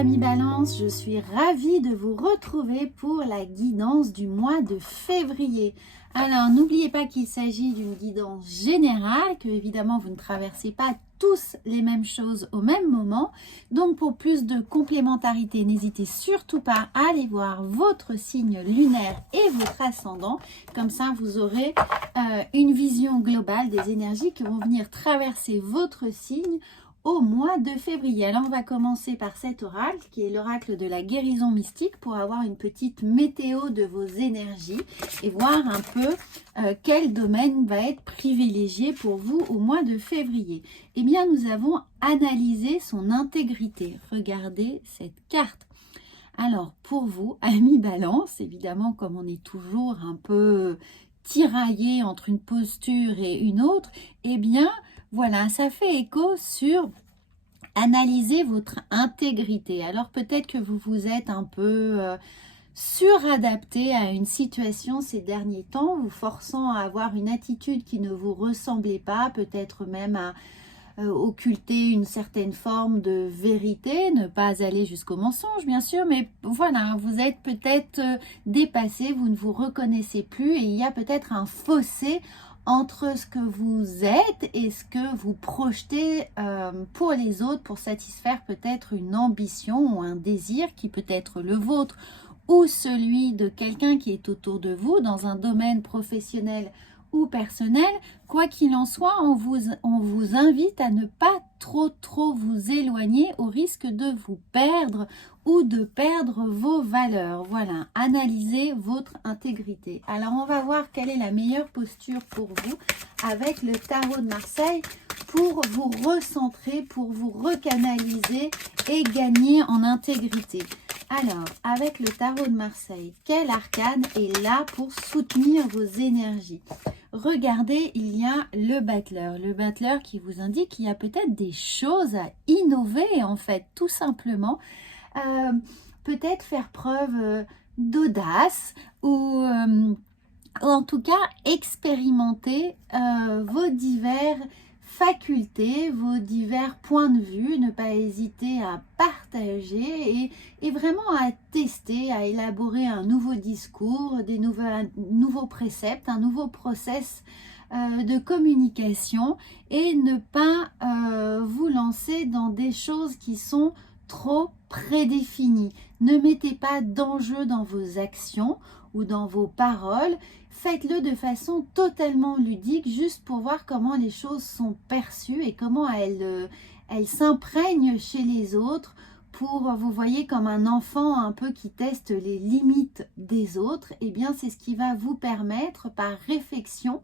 amis Balance, je suis ravie de vous retrouver pour la guidance du mois de février. Alors n'oubliez pas qu'il s'agit d'une guidance générale, que évidemment vous ne traversez pas tous les mêmes choses au même moment. Donc pour plus de complémentarité, n'hésitez surtout pas à aller voir votre signe lunaire et votre ascendant. Comme ça vous aurez une vision globale des énergies qui vont venir traverser votre signe au mois de février. Alors on va commencer par cet oracle qui est l'oracle de la guérison mystique pour avoir une petite météo de vos énergies et voir un peu quel domaine va être privilégié pour vous au mois de février. Eh bien nous avons analysé son intégrité. Regardez cette carte. Alors pour vous, amis Balance, évidemment comme on est toujours un peu tiraillé entre une posture et une autre, eh bien voilà, ça fait écho sur analyser votre intégrité. Alors peut-être que vous vous êtes un peu suradapté à une situation ces derniers temps, vous forçant à avoir une attitude qui ne vous ressemblait pas, peut-être même à occulter une certaine forme de vérité, ne pas aller jusqu'au mensonge bien sûr, mais voilà, vous êtes peut-être dépassé, vous ne vous reconnaissez plus et il y a peut-être un fossé entre ce que vous êtes et ce que vous projetez pour les autres, pour satisfaire peut-être une ambition ou un désir qui peut être le vôtre ou celui de quelqu'un qui est autour de vous dans un domaine professionnel ou personnel. Quoi qu'il en soit, on vous invite à ne pas trop vous éloigner au risque de vous perdre ou de perdre vos valeurs. Voilà, analysez votre intégrité. Alors on va voir quelle est la meilleure posture pour vous avec le tarot de Marseille pour vous recentrer, pour vous recanaliser et gagner en intégrité. Alors, avec le tarot de Marseille, quel arcane est là pour soutenir vos énergies? Regardez, il y a le battleur. Le battleur qui vous indique qu'il y a peut-être des choses à innover, en fait, tout simplement. Peut-être faire preuve d'audace ou en tout cas expérimenter vos divers facultés, vos divers points de vue, ne pas hésiter à partager et vraiment à tester, à élaborer un nouveau discours, un nouveau précepte, un nouveau process de communication et ne pas vous lancer dans des choses qui sont trop prédéfinies. Ne mettez pas d'enjeu dans vos actions ou dans vos paroles. Faites-le de façon totalement ludique, juste pour voir comment les choses sont perçues et comment elles s'imprègnent chez les autres. Vous voyez, comme un enfant un peu qui teste les limites des autres, et bien c'est ce qui va vous permettre par réflexion,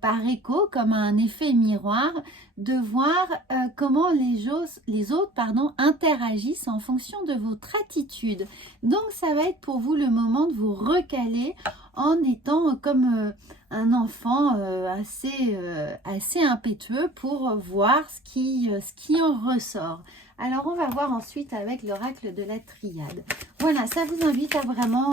par écho, comme un effet miroir, de voir comment les autres interagissent en fonction de votre attitude. Donc ça va être pour vous le moment de vous recaler en étant comme un enfant assez impétueux pour voir ce qui en ressort. Alors on va voir ensuite avec l'oracle de la triade. Voilà, ça vous invite à vraiment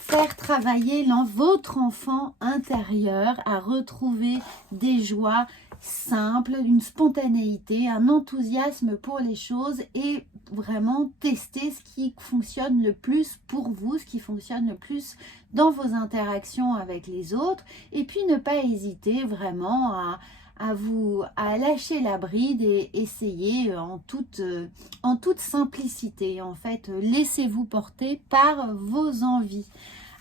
faire travailler votre enfant intérieur, à retrouver des joies simples, une spontanéité, un enthousiasme pour les choses et vraiment tester ce qui fonctionne le plus pour vous, ce qui fonctionne le plus dans vos interactions avec les autres et puis ne pas hésiter vraiment à lâcher la bride et essayer en toute simplicité. En fait, laissez-vous porter par vos envies.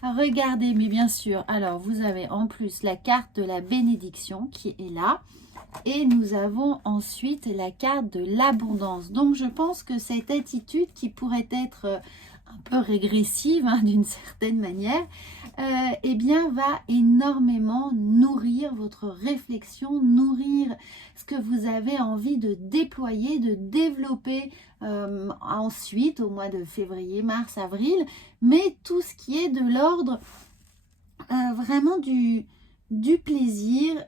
Regardez, mais bien sûr, alors vous avez en plus la carte de la bénédiction qui est là. Et nous avons ensuite la carte de l'abondance. Donc je pense que cette attitude qui pourrait être un peu régressive d'une certaine manière, eh bien va énormément nourrir votre réflexion, nourrir ce que vous avez envie de déployer, de développer ensuite au mois de février, mars, avril, mais tout ce qui est de l'ordre vraiment du plaisir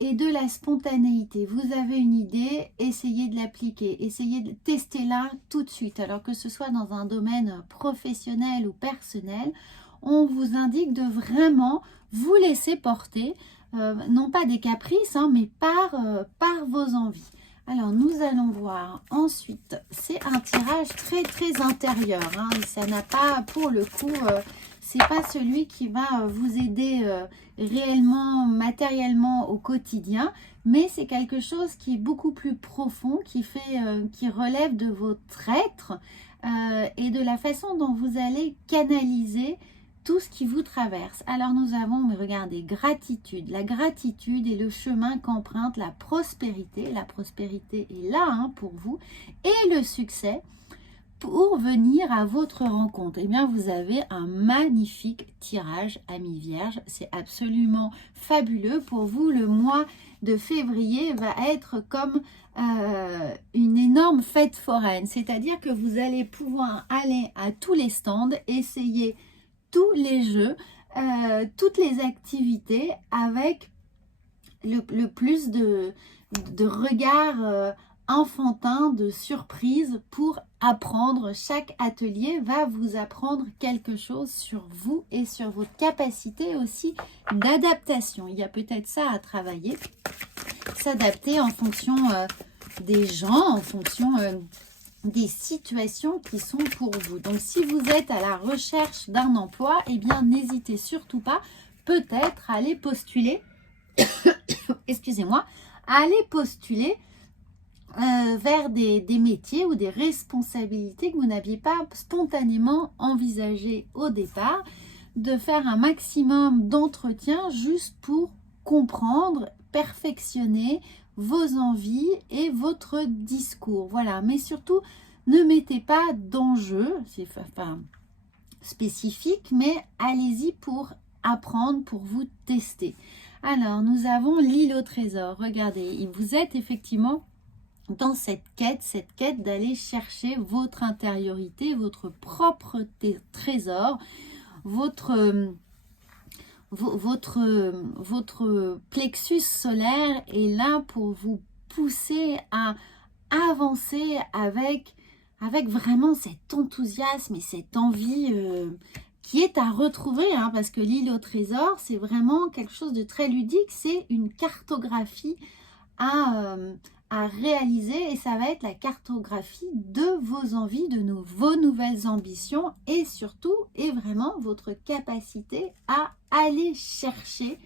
et de la spontanéité. Vous avez une idée, essayez de l'appliquer, essayez de tester là tout de suite. Alors que ce soit dans un domaine professionnel ou personnel, on vous indique de vraiment vous laisser porter, non pas des caprices, mais par vos envies. Alors, nous allons voir ensuite, c'est un tirage très très intérieur, hein, ça n'a pas, pour le coup, c'est pas celui qui va vous aider réellement, matériellement au quotidien, mais c'est quelque chose qui est beaucoup plus profond, qui relève de votre être et de la façon dont vous allez canaliser tout ce qui vous traverse. Alors nous avons, mais regardez, gratitude. La gratitude est le chemin qu'emprunte la prospérité. La prospérité est là hein, pour vous. Et le succès pour venir à votre rencontre. Eh bien, vous avez un magnifique tirage, amis vierges. C'est absolument fabuleux. Pour vous, le mois de février va être comme une énorme fête foraine. C'est-à-dire que vous allez pouvoir aller à tous les stands, essayer tous les jeux, toutes les activités avec le plus de regard enfantin, de surprise pour apprendre. Chaque atelier va vous apprendre quelque chose sur vous et sur votre capacité aussi d'adaptation. Il y a peut-être ça à travailler, s'adapter en fonction des gens, en fonction des situations qui sont pour vous. Donc, si vous êtes à la recherche d'un emploi, eh bien, n'hésitez surtout pas peut-être à aller postuler, excusez-moi, à aller postuler vers des métiers ou des responsabilités que vous n'aviez pas spontanément envisagées au départ, de faire un maximum d'entretiens juste pour comprendre, perfectionner vos envies et votre discours. Voilà, mais surtout, ne mettez pas d'enjeu, c'est enfin spécifique, mais allez-y pour apprendre, pour vous tester. Alors, nous avons l'île au trésor. Regardez, vous êtes effectivement dans cette quête d'aller chercher votre intériorité, votre propre trésor, votre plexus solaire est là pour vous pousser à avancer avec vraiment cet enthousiasme et cette envie qui est à retrouver, hein, parce que l'île au trésor, c'est vraiment quelque chose de très ludique, c'est une cartographie à réaliser et ça va être la cartographie de vos envies, de vos nouvelles ambitions et surtout, et vraiment, votre capacité à aller chercher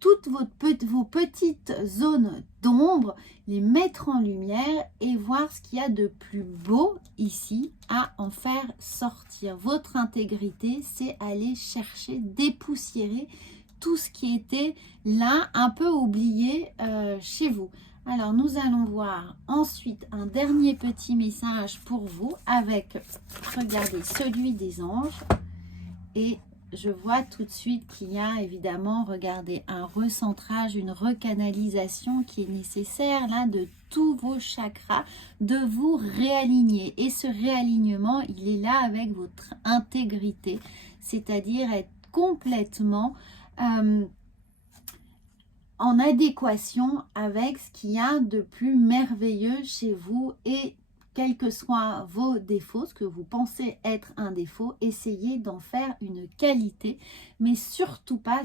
toutes vos petites zones d'ombre, les mettre en lumière et voir ce qu'il y a de plus beau ici à en faire sortir. Votre intégrité, c'est aller chercher, dépoussiérer tout ce qui était là, un peu oublié chez vous. Alors, nous allons voir ensuite un dernier petit message pour vous avec, regardez, celui des anges. Et je vois tout de suite qu'il y a évidemment, regardez, un recentrage, une recanalisation qui est nécessaire là de tous vos chakras, de vous réaligner. Et ce réalignement, il est là avec votre intégrité, c'est-à-dire être complètement en adéquation avec ce qu'il y a de plus merveilleux chez vous et quels que soient vos défauts, ce que vous pensez être un défaut, essayez d'en faire une qualité, mais surtout pas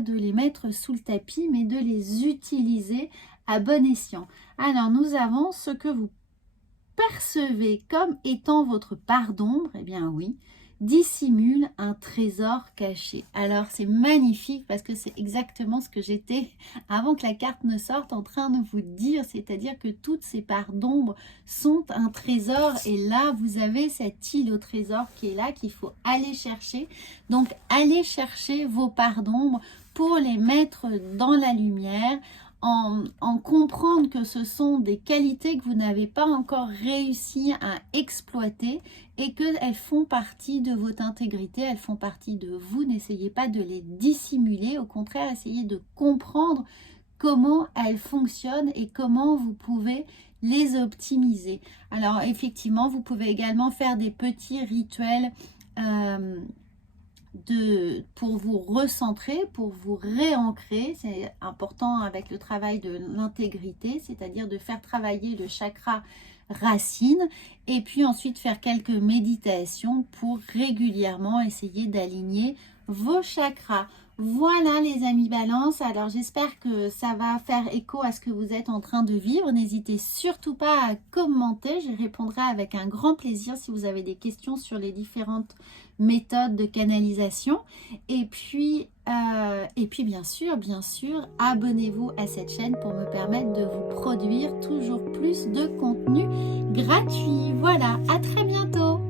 de les mettre sous le tapis, mais de les utiliser à bon escient. Alors, nous avons ce que vous percevez comme étant votre part d'ombre, eh bien oui, dissimule un trésor caché. Alors c'est magnifique parce que c'est exactement ce que j'étais avant que la carte ne sorte en train de vous dire, c'est-à-dire que toutes ces parts d'ombre sont un trésor et là vous avez cette île au trésor qui est là, qu'il faut aller chercher. Donc allez chercher vos parts d'ombre pour les mettre dans la lumière, en comprendre que ce sont des qualités que vous n'avez pas encore réussi à exploiter et qu'elles font partie de votre intégrité, elles font partie de vous. N'essayez pas de les dissimuler, au contraire, essayez de comprendre comment elles fonctionnent et comment vous pouvez les optimiser. Alors effectivement, vous pouvez également faire des petits rituels pour vous recentrer, pour vous réancrer. C'est important avec le travail de l'intégrité, c'est-à-dire de faire travailler le chakra racine et puis ensuite faire quelques méditations pour régulièrement essayer d'aligner vos chakras. Voilà les amis Balance, alors j'espère que ça va faire écho à ce que vous êtes en train de vivre. N'hésitez surtout pas à commenter, je répondrai avec un grand plaisir si vous avez des questions sur les différentes méthodes de canalisation. Et puis bien sûr, abonnez-vous à cette chaîne pour me permettre de vous produire toujours plus de contenu gratuit. Voilà, à très bientôt.